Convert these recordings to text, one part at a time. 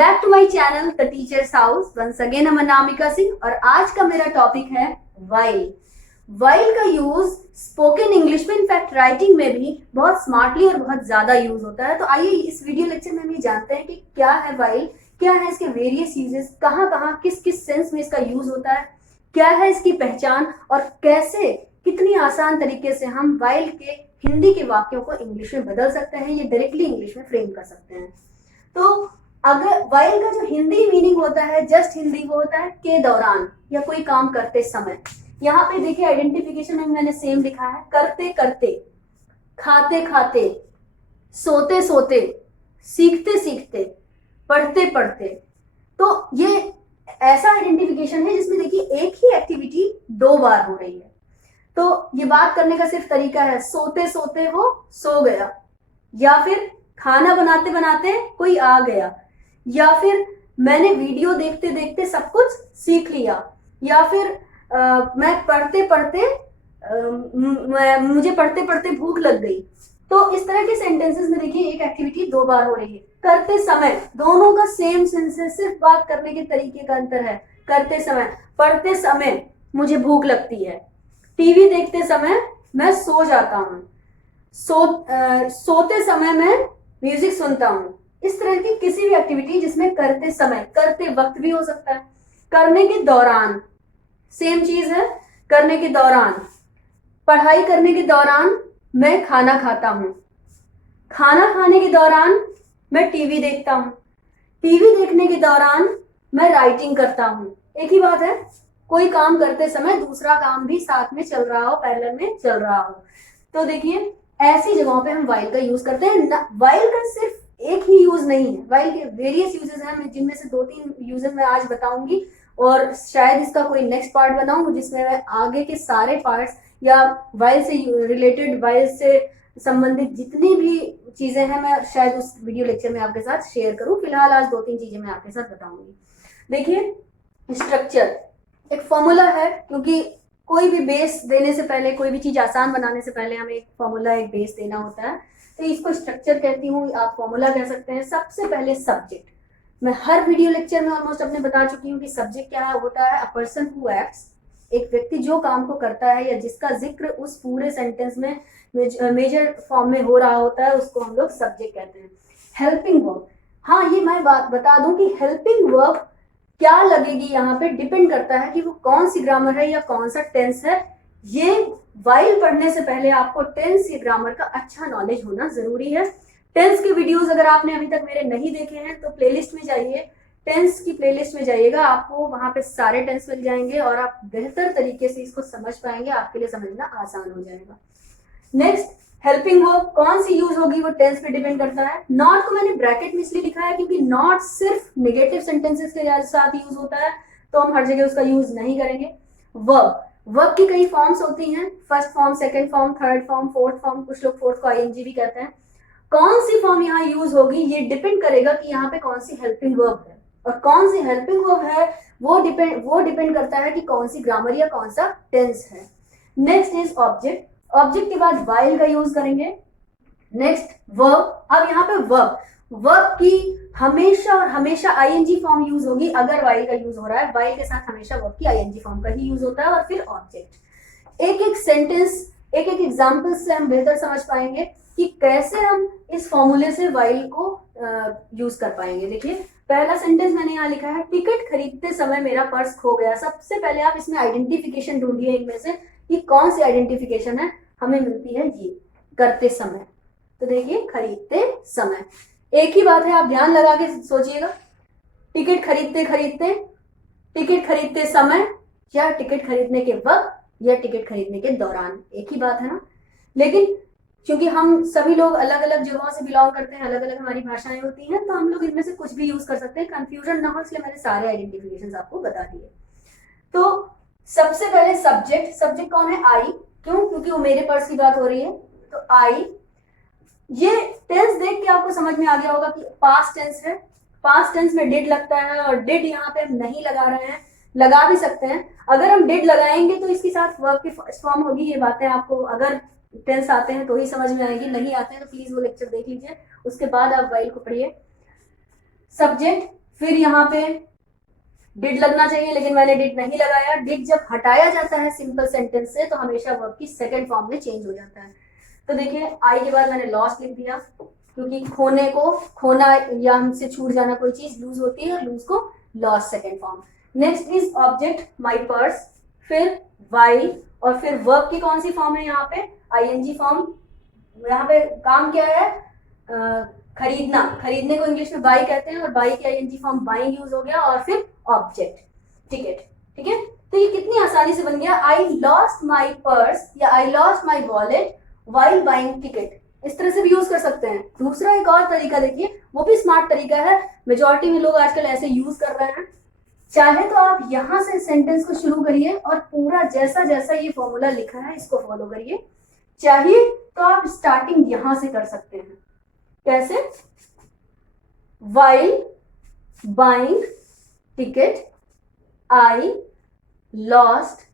Back to my channel the teachers house. Once again I'm Anamika Singh और आज का मेरा टॉपिक है वाइल। वाइल का यूज स्पोकन इंग्लिश में, इनफैक्ट राइटिंग में भी बहुत स्मार्टली और बहुत ज्यादा यूज होता है। तो आइए इस वीडियो लेक्चर में हम ये जानते हैं कि क्या है वाइल, क्या है इसके वेरियस यूजेस, कहाँ कहाँ किस किस सेंस में इसका यूज होता है, क्या है इसकी पहचान और कैसे कितनी आसान तरीके से हम वाइल के हिंदी के वाक्यों को इंग्लिश में बदल सकते हैं, ये डायरेक्टली इंग्लिश में फ्रेम कर सकते हैं। तो अगर वाइल का जो हिंदी मीनिंग होता है, जस्ट हिंदी वो होता है के दौरान या कोई काम करते समय। यहाँ पे देखिए आइडेंटिफिकेशन में मैंने सेम लिखा है, करते करते, खाते खाते, सोते सोते, सीखते सीखते, पढ़ते पढ़ते। तो ये ऐसा आइडेंटिफिकेशन है जिसमें देखिए एक ही एक्टिविटी दो बार हो रही है। तो ये बात करने का सिर्फ तरीका है, सोते सोते वो सो गया, या फिर खाना बनाते बनाते कोई आ गया, या फिर मैंने वीडियो देखते देखते सब कुछ सीख लिया, या फिर मैं पढ़ते पढ़ते मुझे पढ़ते पढ़ते भूख लग गई। तो इस तरह के सेंटेंसेस में देखिए एक एक्टिविटी दो बार हो रही है। करते समय दोनों का सेम सेंस है, सिर्फ बात करने के तरीके का अंतर है। करते समय, पढ़ते समय मुझे भूख लगती है, टीवी देखते समय मैं सो जाता हूँ, सोते समय मैं म्यूजिक सुनता हूँ। इस तरह की किसी भी एक्टिविटी जिसमें करते समय, करते वक्त भी हो सकता है, करने के दौरान सेम चीज है, करने के दौरान, पढ़ाई करने के दौरान मैं खाना खाता हूँ, खाना खाने के दौरान मैं टीवी देखता हूँ, टीवी देखने के दौरान मैं राइटिंग करता हूँ। एक ही बात है, कोई काम करते समय दूसरा काम भी साथ में चल रहा हो, पैरेलल में चल रहा हो। तो देखिए ऐसी जगहों पे हम वाइल का यूज करते हैं। वाइल का सिर्फ एक ही यूज नहीं है, वाइल के वेरियस यूजेस हैं, जिनमें से 2-3 यूजेस मैं आज बताऊंगी और शायद इसका कोई नेक्स्ट पार्ट बनाऊं जिसमें मैं आगे के सारे पार्ट्स या वाइल से रिलेटेड, वाइल से संबंधित जितनी भी चीजें हैं मैं शायद उस वीडियो लेक्चर में आपके साथ शेयर करूं। फिलहाल आज 2-3 चीजें मैं आपके साथ बताऊंगी। देखिए स्ट्रक्चर एक फॉर्मूला है, क्योंकि कोई भी बेस देने से पहले, कोई भी चीज आसान बनाने से पहले हमें एक फॉर्मूला, एक बेस देना होता है। तो इसको स्ट्रक्चर कहती हूँ, आप फॉर्मूला कह सकते हैं। सबसे पहले सब्जेक्ट, मैं हर वीडियो लेक्चर में ऑलमोस्ट अपने बता चुकी हूँ कि सब्जेक्ट क्या होता है। अ पर्सन हु एक्ट्स, एक व्यक्ति जो काम को करता है या जिसका जिक्र उस पूरे सेंटेंस में मेजर फॉर्म में हो रहा होता है, उसको हम लोग सब्जेक्ट कहते हैं। हेल्पिंग वर्ब, हाँ ये मैं बात बता दूं कि हेल्पिंग वर्ब क्या लगेगी यहाँ पे डिपेंड करता है कि वो कौन सी ग्रामर है या कौन सा टेंस है। ये वाइल पढ़ने से पहले आपको टेंस या ग्रामर का अच्छा नॉलेज होना जरूरी है। टेंस के वीडियोस अगर आपने अभी तक मेरे नहीं देखे हैं तो प्लेलिस्ट में जाइए, टेंस की प्लेलिस्ट में जाइएगा, आपको वहां पे सारे टेंस मिल जाएंगे और आप बेहतर तरीके से इसको समझ पाएंगे, आपके लिए समझना आसान हो जाएगा। नेक्स्ट, हेल्पिंग वर्ब कौन सी यूज होगी वो टेंस पे डिपेंड करता है। नॉट को मैंने ब्रैकेट में इसलिए लिखा है क्योंकि नॉट सिर्फ नेगेटिव सेंटेंसेस के साथ यूज होता है, तो हम हर जगह उसका यूज नहीं करेंगे। वर्ब, वर्ब की कई फॉर्म्स होती हैं, first form, second form, third form, fourth form, कुछ लोग फोर्थ को आईएनजी भी कहते हैं। कौन सी फॉर्म यहाँ यूज होगी ये डिपेंड करेगा कि यहाँ पे कौन सी हेल्पिंग वर्ब है, और कौन सी हेल्पिंग वर्ब है वो डिपेंड करता है कि कौन सी ग्रामर या कौन सा टेंस है। नेक्स्ट इज ऑब्जेक्ट, ऑब्जेक्ट के बाद वाइल का यूज करेंगे। नेक्स्ट वर्ब, अब यहाँ पे वर्ब, वर्ब की हमेशा और हमेशा आईएनजी फॉर्म यूज होगी अगर वाइल का यूज हो रहा है। वाइल के साथ हमेशा वर्ब की आईएनजी फॉर्म का ही यूज होता है। और फिर ऑब्जेक्ट, एक एक सेंटेंस, एक एक एग्जाम्पल से हम बेहतर समझ पाएंगे कि कैसे हम इस फॉर्मूले से वाइल को यूज कर पाएंगे। देखिए पहला सेंटेंस मैंने यहाँ लिखा है, टिकट खरीदते समय मेरा पर्स खो गया। सबसे पहले आप इसमें आइडेंटिफिकेशन ढूंढिए इनमें से कि कौन सी आइडेंटिफिकेशन है हमें मिलती है, ये करते समय। तो देखिए खरीदते समय, एक ही बात है, आप ध्यान लगा के सोचिएगा, टिकट खरीदते खरीदते, टिकट खरीदते समय, या टिकट खरीदने के वक्त, या टिकट खरीदने के दौरान, एक ही बात है ना। लेकिन क्योंकि हम सभी लोग अलग अलग जगहों से बिलोंग करते हैं, अलग अलग हमारी भाषाएं होती हैं, तो हम लोग इनमें से कुछ भी यूज कर सकते हैं, कंफ्यूजन ना हो इसलिए मैंने सारे आइडेंटिफिकेशन आपको बता दिए। तो सबसे पहले सब्जेक्ट, सब्जेक्ट कौन है, आई, क्यों, क्योंकि वो मेरे पर्स की बात हो रही है, तो आई। ये टेंस देख के आपको समझ में आ गया होगा कि पास्ट टेंस है, पास्ट टेंस में डिड लगता है, और डिड यहाँ पे हम नहीं लगा रहे हैं, लगा भी सकते हैं। अगर हम डिड लगाएंगे तो इसके साथ वर्ब की फॉर्म होगी। ये बातें आपको अगर टेंस आते हैं तो ही समझ में आएगी, नहीं आते हैं तो प्लीज वो लेक्चर देख लीजिए, उसके बाद आप वाइल को पढ़िए। सब्जेक्ट, फिर यहाँ पे डिड लगना चाहिए, लेकिन मैंने डिड नहीं लगाया। डिड जब हटाया जाता है सिंपल सेंटेंस से तो हमेशा वर्ब की सेकंड फॉर्म में चेंज हो जाता है। तो देखिए आई के बाद मैंने लॉस्ट लिख दिया, क्योंकि खोने को, खोना या हमसे छूट जाना, कोई चीज लूज होती है और लूज को lost second form. Next is object my purse, फिर वाई, और फिर वर्ब की कौन सी फॉर्म है यहाँ पे, आईएनजी फॉर्म। यहाँ पे काम क्या है, खरीदना, खरीदने को इंग्लिश में बाई कहते हैं और बाई की आईएनजी फॉर्म बाइंग यूज हो गया, और फिर ऑब्जेक्ट टिकट। ठीक है, तो ये कितनी आसानी से बन गया, आई लॉस्ट माई पर्स या आई lost my wallet while buying ticket. इस तरह से भी यूज कर सकते हैं। दूसरा एक और तरीका देखिए, वो भी स्मार्ट तरीका है, मेजॉरिटी में लोग आजकल ऐसे यूज कर रहे हैं। चाहे तो आप यहां से सेंटेंस को शुरू करिए और पूरा जैसा जैसा ये फॉर्मूला लिखा है इसको फॉलो करिए। चाहिए तो आप स्टार्टिंग यहां से कर सकते हैं। कैसे, while buying ticket I lost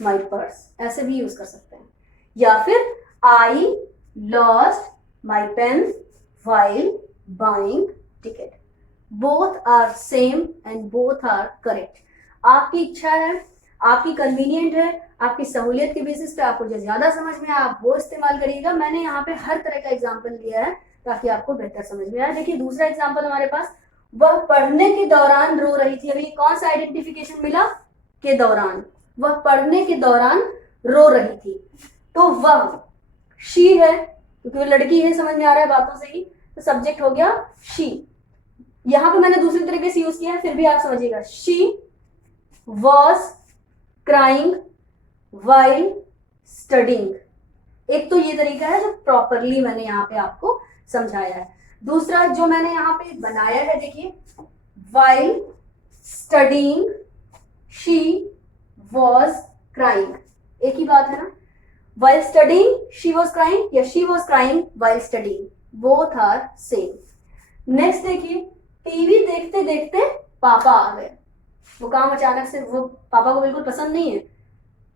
my purse, ऐसे भी यूज कर सकते हैं। या फिर I lost my pen while buying ticket. Both are same and both are correct. आपकी इच्छा है, आपकी कन्वीनियंट है, आपकी सहूलियत के बेसिस पे आपको जो ज्यादा समझ में आए आप वो इस्तेमाल करिएगा। मैंने यहाँ पे हर तरह का एग्जाम्पल लिया है ताकि आपको बेहतर समझ में आए। देखिए दूसरा एग्जाम्पल हमारे पास, वह पढ़ने के दौरान रो रही थी। अभी कौन सा आइडेंटिफिकेशन मिला, के दौरान, वह पढ़ने के दौरान रो रही थी। तो वह शी है क्योंकि वो लड़की है, समझ में आ रहा है बातों से ही, तो सब्जेक्ट हो गया शी। यहां पे मैंने दूसरी तरीके से यूज किया है, फिर भी आप समझिएगा। She was crying while studying. एक तो ये तरीका है जो प्रॉपरली मैंने यहाँ पे आपको समझाया है। दूसरा जो मैंने यहाँ पे बनाया है, देखिए, while studying she was crying, एक ही बात है ना। while studying she was crying या she was crying while studying, both are same. Next देखिए, टीवी देखते देखते पापा आ गए। वो काम अचानक से, वो पापा को बिल्कुल पसंद नहीं है,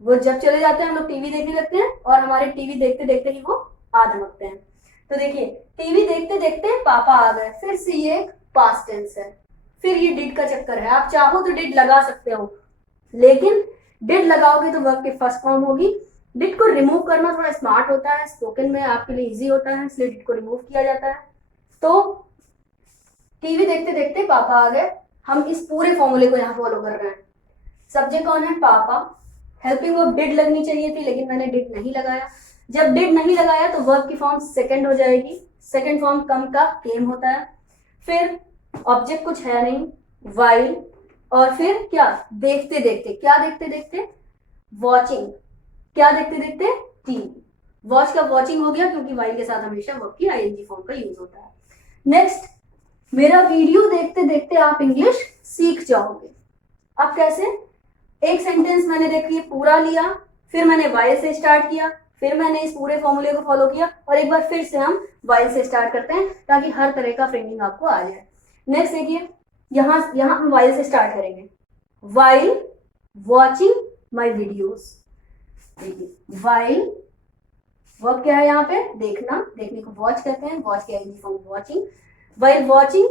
वो जब चले जाते हैं हम लोग टीवी देखने लगते हैं और हमारे टीवी देखते देखते ही वो आ धमकते हैं। तो देखिए टीवी देखते देखते पापा आ गए, फिर से ये एक पास्ट टेंस है, फिर ये डिड का चक्कर है। आप चाहो तो डिड लगा सकते हो, लेकिन डिड लगाओगे तो वर्ब की फर्स्ट फॉर्म होगी। डिड को रिमूव करना थोड़ा स्मार्ट होता है, स्पोकन में आपके लिए इजी होता है, इसलिए डिड को रिमूव किया जाता है। तो टीवी देखते देखते पापा आ गए, हम इस पूरे फॉर्मूले को यहाँ फॉलो कर रहे हैं। सब्जेक्ट कौन है, पापा। हेल्पिंग वर्ब डिड लगनी चाहिए थी, लेकिन मैंने डिड नहीं लगाया। जब डिड नहीं लगाया तो वर्ब की फॉर्म सेकंड हो जाएगी। सेकंड फॉर्म कम का केम होता है। फिर ऑब्जेक्ट कुछ है नहीं, वाइल, और फिर क्या, देखते देखते। क्या देखते देखते, वॉचिंग। क्या देखते देखते, टीवी। वॉच का वॉचिंग हो गया क्योंकि वाइल के साथ हमेशा वर्ब की आईएनजी फॉर्म का यूज होता है। नेक्स्ट, मेरा वीडियो देखते देखते आप इंग्लिश सीख जाओगे। अब कैसे, एक सेंटेंस मैंने देखिए पूरा लिया, फिर मैंने वाइल से स्टार्ट किया, फिर मैंने इस पूरे फॉर्मूले को फॉलो किया, और एक बार फिर से हम वाइल से स्टार्ट करते हैं ताकि हर तरह का फ्रेमिंग आपको आ जाए। नेक्स्ट देखिए, यहाँ हम वाइल से स्टार्ट करेंगे। While watching my videos. देखिए वाइल वर्ब क्या है यहाँ पे, देखना, देखने को वॉच कहते हैं, वॉच की ING form watching. While watching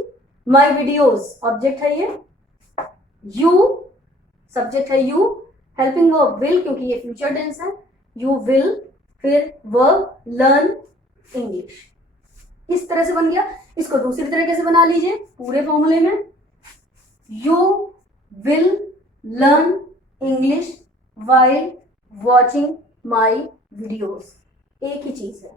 my videos, object है ये, यू सब्जेक्ट है यू, हेल्पिंग वर्ब विल क्योंकि ये फ्यूचर टेंस है, यू विल, फिर वर्ब लर्न इंग्लिश। इस तरह से बन गया। इसको दूसरी तरीके से बना लीजिए पूरे फॉर्मूले में, you will learn English while watching my videos. एक ही चीज है,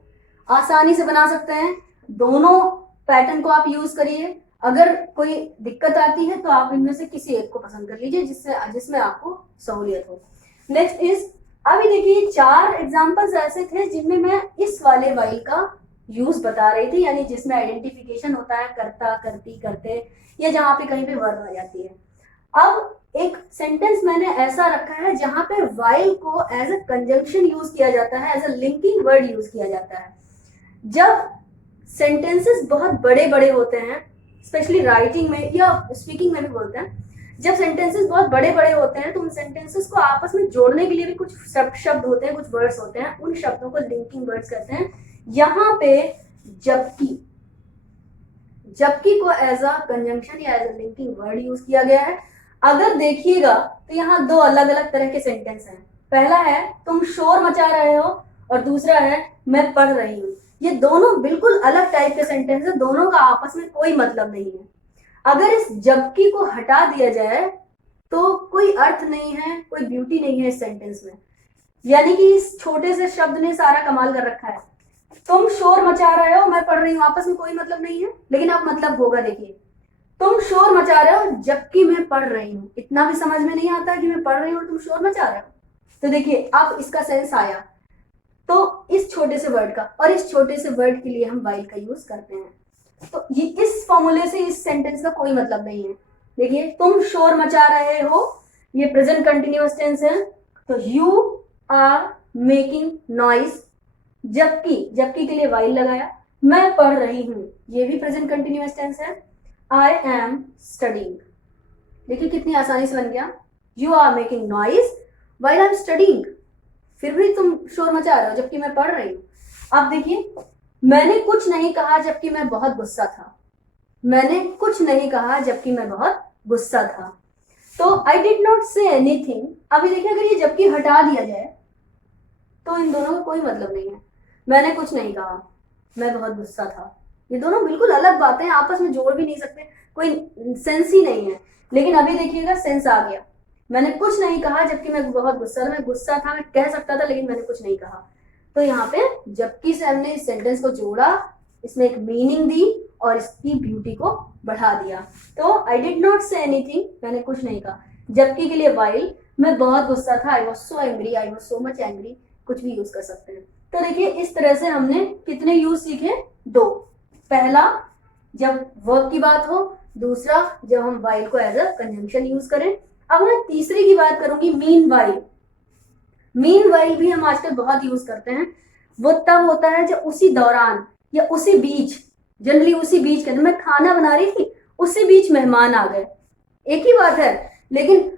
आसानी से बना सकते हैं। दोनों पैटर्न को आप यूज करिए। अगर कोई दिक्कत आती है तो आप इनमें से किसी एक को पसंद कर लीजिए जिसमें आपको सहूलियत हो। नेक्स्ट इज, अभी देखिए 4 एग्जांपल्स ऐसे थे जिनमें मैं इस वाले वाइल का यूज बता रही थी, यानी जिसमें आइडेंटिफिकेशन होता है करता, करती, करते, या जहां पे कहीं पे वर्ब आ जाती है। अब एक सेंटेंस मैंने ऐसा रखा है जहां पे वाइल को एज अ कंजंक्शन यूज किया जाता है, as a linking word use किया जाता है। जब सेंटेंसेस बहुत बड़े बड़े होते हैं, स्पेशली राइटिंग में या स्पीकिंग में भी बोलते हैं, जब सेंटेंसेस बहुत बड़े बड़े होते हैं तो उन सेंटेंसेस को आपस में जोड़ने के लिए भी कुछ शब्द होते हैं, कुछ वर्ड्स होते हैं, उन शब्दों को लिंकिंग वर्ड्स कहते हैं। यहाँ पे जबकि, जबकि को एज अ कंजंक्शन या as a linking word use किया गया है। अगर देखिएगा तो यहाँ दो अलग अलग तरह के सेंटेंस हैं। पहला है तुम शोर मचा रहे हो और दूसरा है मैं पढ़ रही हूँ। ये दोनों बिल्कुल अलग टाइप के सेंटेंस है, दोनों का आपस में कोई मतलब नहीं है। अगर इस जबकि को हटा दिया जाए तो कोई अर्थ नहीं है, कोई ब्यूटी नहीं है इस सेंटेंस में। यानी कि इस छोटे से शब्द ने सारा कमाल कर रखा है। तुम शोर मचा रहे हो, मैं पढ़ रही हूँ, आपस में कोई मतलब नहीं है, लेकिन अब मतलब होगा। देखिए, तुम शोर मचा रहे हो जबकि मैं पढ़ रही हूँ। इतना भी समझ में नहीं आता कि मैं पढ़ रही हूँ और तुम शोर मचा रहे हो। तो देखिए अब इसका सेंस आया। तो इस छोटे से वर्ड का, और इस छोटे से वर्ड के लिए हम वाइल का यूज करते हैं। तो ये इस फॉर्मूले से इस सेंटेंस का कोई मतलब नहीं है। देखिए, तुम शोर मचा रहे हो, ये प्रेजेंट कंटिन्यूअस टेंस है, तो यू आर मेकिंग नॉइज। जबकि के लिए वाइल लगाया। मैं पढ़ रही हूं, ये भी प्रेजेंट कंटिन्यूअस टेंस है। I am studying. देखिए कितनी आसानी से बन गया। You are making noise while I am studying. फिर भी तुम शोर मचा रहे हो जबकि मैं पढ़ रही हूँ। अब देखिए, मैंने कुछ नहीं कहा जबकि मैं बहुत गुस्सा था। मैंने कुछ नहीं कहा जबकि मैं बहुत गुस्सा था। तो I did not say anything. अभी देखिए, अगर ये जबकि हटा दिया जाए तो इन दोनों का कोई मतलब नहीं है। मैंने कुछ नहीं कहा, मैं बहुत गुस्सा था, ये दोनों बिल्कुल अलग बातें हैं, आपस में जोड़ भी नहीं सकते, कोई सेंस ही नहीं है। लेकिन अभी देखिएगा सेंस आ गया। मैंने कुछ नहीं कहा जबकि मैं बहुत गुस्सा था। मैं गुस्सा था, मैं कह सकता था, लेकिन मैंने कुछ नहीं कहा। तो यहाँ पे जबकि से हमने इस सेंटेंस को जोड़ा, इसमें एक मीनिंग दी और इसकी ब्यूटी को बढ़ा दिया। तो I did not say anything, मैंने कुछ नहीं कहा। जबकि के लिए वाइल, मैं बहुत गुस्सा था, I was so angry, I was so much angry, कुछ भी यूज कर सकते हैं। तो देखिए इस तरह से हमने कितने यूज सीखे? दो। पहला जब वर्ब की बात हो, दूसरा जब हम वाइल को एज अ कंजंक्शन यूज करें। अब मैं तीसरे की बात करूंगी, मीन वाइल। मीन वाइल भी हम आजकल बहुत यूज करते हैं। वो तब होता है जब उसी दौरान या उसी बीच, जनरली उसी बीच के अंदर, मैं खाना बना रही थी, उसी बीच मेहमान आ गए, एक ही बात है, लेकिन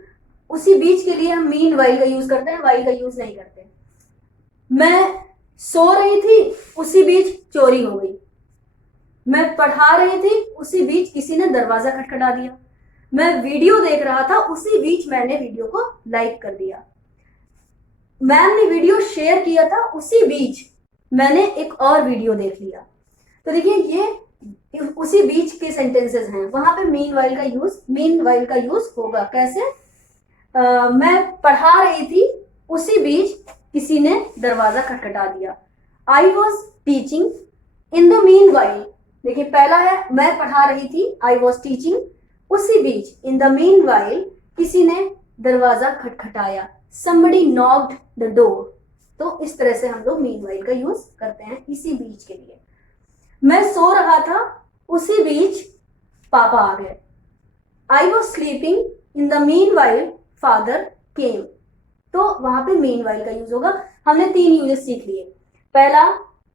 उसी बीच के लिए हम मीन वाइल का यूज करते हैं, वाइल का यूज नहीं करते। मैं सो रही थी, उसी बीच चोरी हो गई। मैं पढ़ा रही थी, उसी बीच किसी ने दरवाजा खटखटा दिया। मैं वीडियो देख रहा था, उसी बीच मैंने वीडियो को लाइक कर दिया। मैम ने वीडियो शेयर किया था, उसी बीच मैंने एक और वीडियो देख लिया। तो देखिए ये उसी बीच के सेंटेंसेस हैं, वहां पे मीन वाइल का यूज होगा। कैसे? मैं पढ़ा रही थी, उसी बीच किसी ने दरवाजा खटखटा दिया। I was teaching in the mean while. देखिए पहला है मैं पढ़ा रही थी, आई वॉज टीचिंग, उसी बीच इन द मीन वाइल किसी ने दरवाजा खटखटाया, somebody knocked the door। तो इस तरह से हम लोग मीन वाइल का यूज करते हैं इसी बीच के लिए। मैं सो रहा था, उसी बीच पापा आ गए। I was sleeping in the mean while father came. तो वहां पे मीन वाइल का यूज होगा। हमने 3 यूजेस सीख लिए। पहला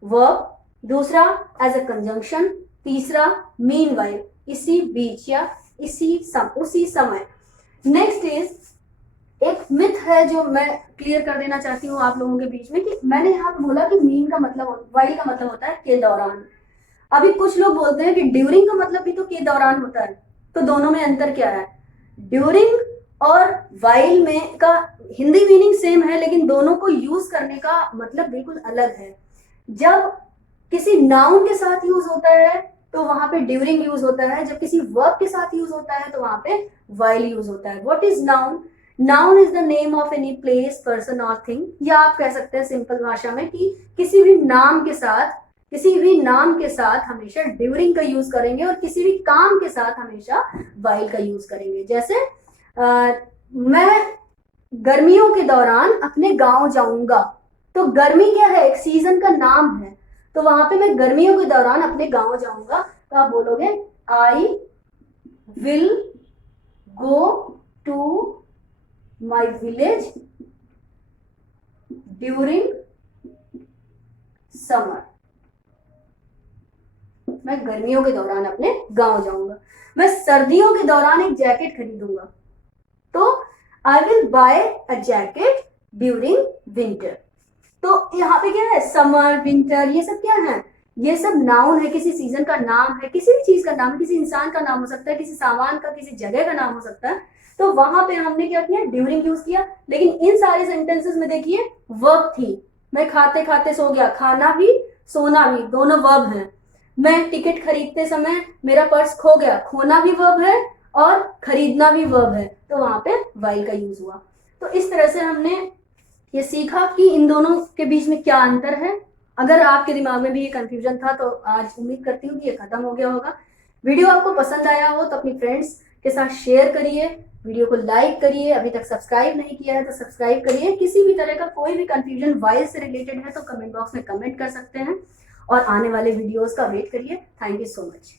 वर्ब, दूसरा एज अ कंजंक्शन, तीसरा मीन वाइल, इसी बीच या उसी समय। नेक्स्ट इज एक मिथ है जो मैं क्लियर कर देना चाहती हूँ आप लोगों के बीच में, कि मैंने यहाँ पे बोला कि मीन का मतलब, वाइल का मतलब होता है के दौरान। अभी कुछ लोग बोलते हैं कि ड्यूरिंग का मतलब भी तो के दौरान होता है। तो दोनों में अंतर क्या है? ड्यूरिंग और वाइल में का हिंदी मीनिंग सेम है, लेकिन दोनों को यूज करने का मतलब बिल्कुल अलग है। जब किसी नाउन के साथ यूज होता है तो वहां पे ड्यूरिंग यूज होता है, जब किसी वर्ब के साथ यूज होता है तो वहां पे वाइल यूज होता है। What is noun? Noun is the name of any place, person और थिंग। या आप कह सकते हैं सिंपल भाषा में कि किसी भी नाम के साथ हमेशा ड्यूरिंग का यूज करेंगे और किसी भी काम के साथ हमेशा वाइल का यूज करेंगे। जैसे मैं गर्मियों के दौरान अपने गांव जाऊंगा। तो गर्मी क्या है? एक सीजन का नाम है। तो वहां पे मैं गर्मियों के दौरान अपने गांव जाऊंगा, तो आप बोलोगे I will go to my village during summer। मैं गर्मियों के दौरान अपने गांव जाऊंगा। मैं सर्दियों के दौरान एक जैकेट खरीदूंगा, तो I will buy a jacket during winter. तो यहाँ पे क्या है? समर, विंटर, ये सब क्या है? ये सब नाउन है, किसी सीजन का नाम है, किसी भी चीज का नाम है, किसी इंसान का नाम हो सकता है, किसी सामान का, किसी जगह का नाम हो सकता है। तो वहां पे हमने क्या किया, ड्यूरिंग यूज किया। लेकिन इन सारे सेंटेंसेस में देखिए वर्ब थी। मैं खाते खाते सो गया, खाना भी सोना भी दोनों वर्ब हैं। मैं टिकट खरीदते समय मेरा पर्स खो गया, खोना भी वर्ब है और खरीदना भी वर्ब है, तो वहां पे वाइल का यूज हुआ। तो इस तरह से हमने ये सीखा कि इन दोनों के बीच में क्या अंतर है। अगर आपके दिमाग में भी ये कंफ्यूजन था तो आज उम्मीद करती हूँ कि ये खत्म हो गया होगा। वीडियो आपको पसंद आया हो तो अपनी फ्रेंड्स के साथ शेयर करिए, वीडियो को लाइक करिए, अभी तक सब्सक्राइब नहीं किया है तो सब्सक्राइब करिए। किसी भी तरह का कोई भी कंफ्यूजन वाइल से रिलेटेड है तो कमेंट बॉक्स में कमेंट कर सकते हैं और आने वाले वीडियोस का वेट करिए। Thank you so much.